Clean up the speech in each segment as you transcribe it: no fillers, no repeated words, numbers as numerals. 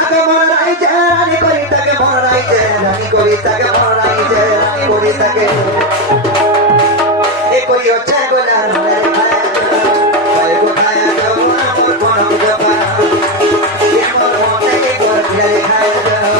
আগে মরাই যে রানী করি তাকে মরাই যে রানী করি তাকে মরাই যে রানী করি তাকে এ করি হচ্ছে গোলার ভাই গো খায়া যাও আমার কোন জবা এমন মনে করে খায়া যাও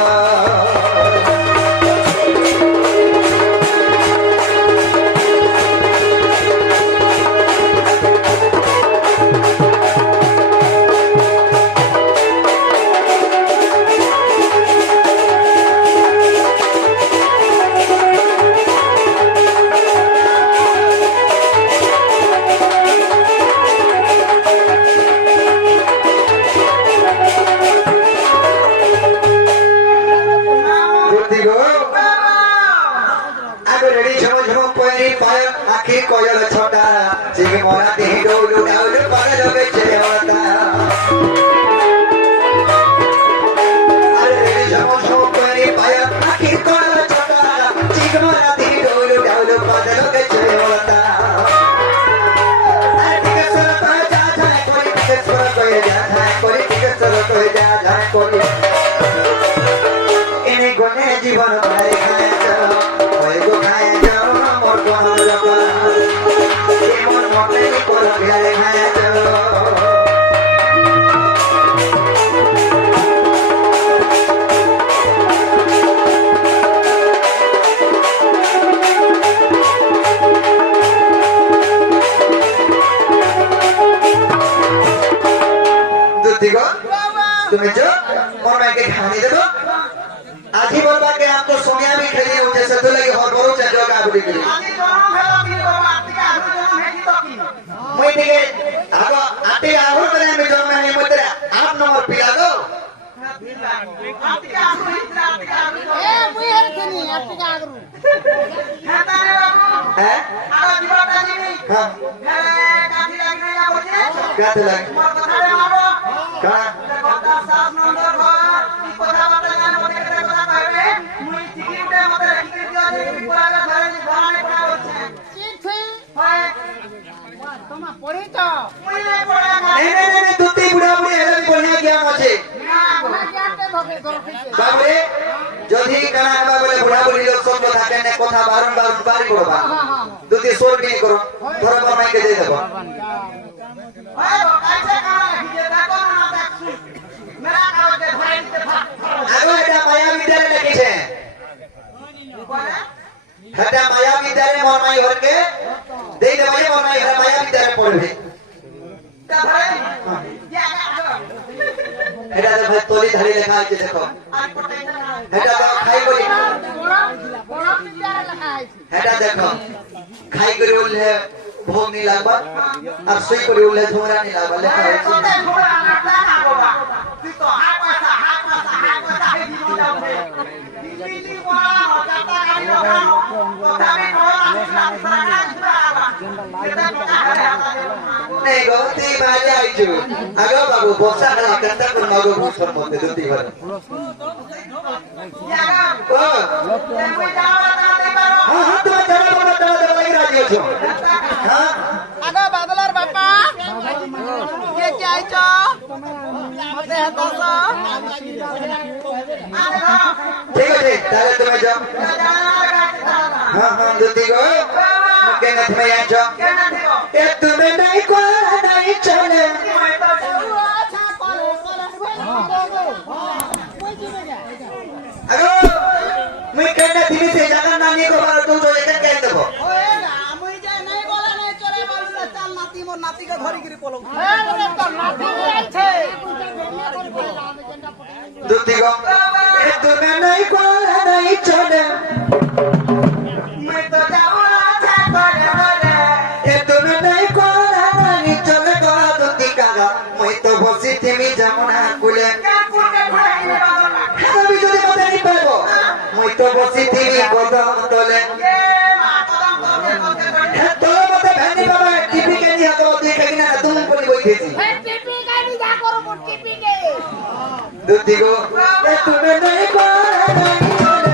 आखिर कोयल छोटा सिंह मोरा दी डोलू डाउलू पागल बेचे होता अरे जमो शो कोरी पाया आखिर कोयल छोटा सिंह मोरा दी डोलू डाउलू पागल बेचे होता अरे टिके सर तो जा जाए कोई टिके सर तो जा जाए कोई टिके सर तो जा जाए कोई इन्हीं गुने जीवन भरे खाए जाओ कोई को खाए जाओ मोर को हम लगा केमन मोटे को लगे खाए जाओ दुतिगो तुम्हें जो और मैं के खाने दे दो आधी बोलबा के आप तो सोनिया भी खेली हो जैसे तो लगे और बरो चा जोगा बुडी के आधी जोनो खेला भी बाबा आती आगु जोनो हेकी तो की মই दिके आगो आते आगु करे আমি जोनो में मते 8 नंबर पिला दो आती आगु इतना आती आगु ए মই हेर थनी आती आगु है तारे बाबू है आगो दिबाटा जी हां ए काठी लागी ना बोले काठी लागी मोर कथा रे मारो का কথা 7 नंबर घर की কথা বাতা জানো ওদের কথা কইবে মুই টিকিটে মতে রাখি দিও যে পুরাটা ধরে ঘরানে পড়া হচ্ছে ঠিক ঠিক হয় তোমা পড়ি তো মুই নাই পড়া নেই দুটি বুড়া বুড়ি হেলে বড়িয়া জ্ঞান আছে না বুড়া জ্ঞানতে ধরে বাবরে যদি কানা হেবা বলে বুড়া বুড়ি লোক সব থাকে না কথা বারণ বারণ বাড়ি করবা দুটি সোর কি করো ধরে বামাইকে দিয়ে দেব ওই কাছে কানা হিজে দেখো না দেখছু मेरा कागज धरे दिते आगो এটা মায়া বিদ্যালয় লিখেছে এটা মায়া বিদ্যালয় মরমাই ঘরকে দেই দেবাই মরমাই ঘর মায়া বিদ্যালয় পড়বে তা ভাই এটা ভাই তলি ধরে লেখা আছে দেখো এটা তো খাই করি বড় বিদ্যালয় লেখা আছে এটা দেখো খাই করি বললে ভোগ নি লাগবা আর সই করি বললে ঝোরা নি লাগবা লেখা আছে ঝোরা না না বাবা তুই তো হাত পয়সা হে দিব যাবে দিদি বড় হজাতা গাড়ি লাগানো কথা আমি বড় আসলা সারা नहीं गोती बाजे आइजु आगो बाबू बोसा ना कंटा को मागो भूषण मते दुती भर यागा ओ मैं जावा ना दे पारो हां तुम जावा मत दे लगी राजी हो हां आगो बादलर बापा ये क्या आइजो मते हतासो ठीक है ताले तुम जाओ हां हां दुती गो के न थे आइजो ए तुम्हें नहीं कोला नहीं चले अगो मैं कहना थी से जाना नानी को बार तू तो एक कह देबो ओए ना मुई जे नहीं बोला नहीं चले बालू रे चल नाती मोर नाती के धरी गिरी पोलो ए रे तो नाती आइल छे दुती गो ए तुम्हें नहीं कोला नहीं चले मैं तो जाऊं अच्छा करे बोले ए तुम्हें नहीं कोला नहीं चले को दुती कागा मैं तो बसी थी जमुना कुले আমি যদি মতে নি পাবো মই তো বসি থিবি কদম তলে তো মতে ভেনি বাবা টিপি কে নি হাত দেখে কিনা তুমি বলি বইতেছি টিপি কে নি যা করো মোর টিপি কে দুতি গো এ তুমি নাই কোলা নাই চলে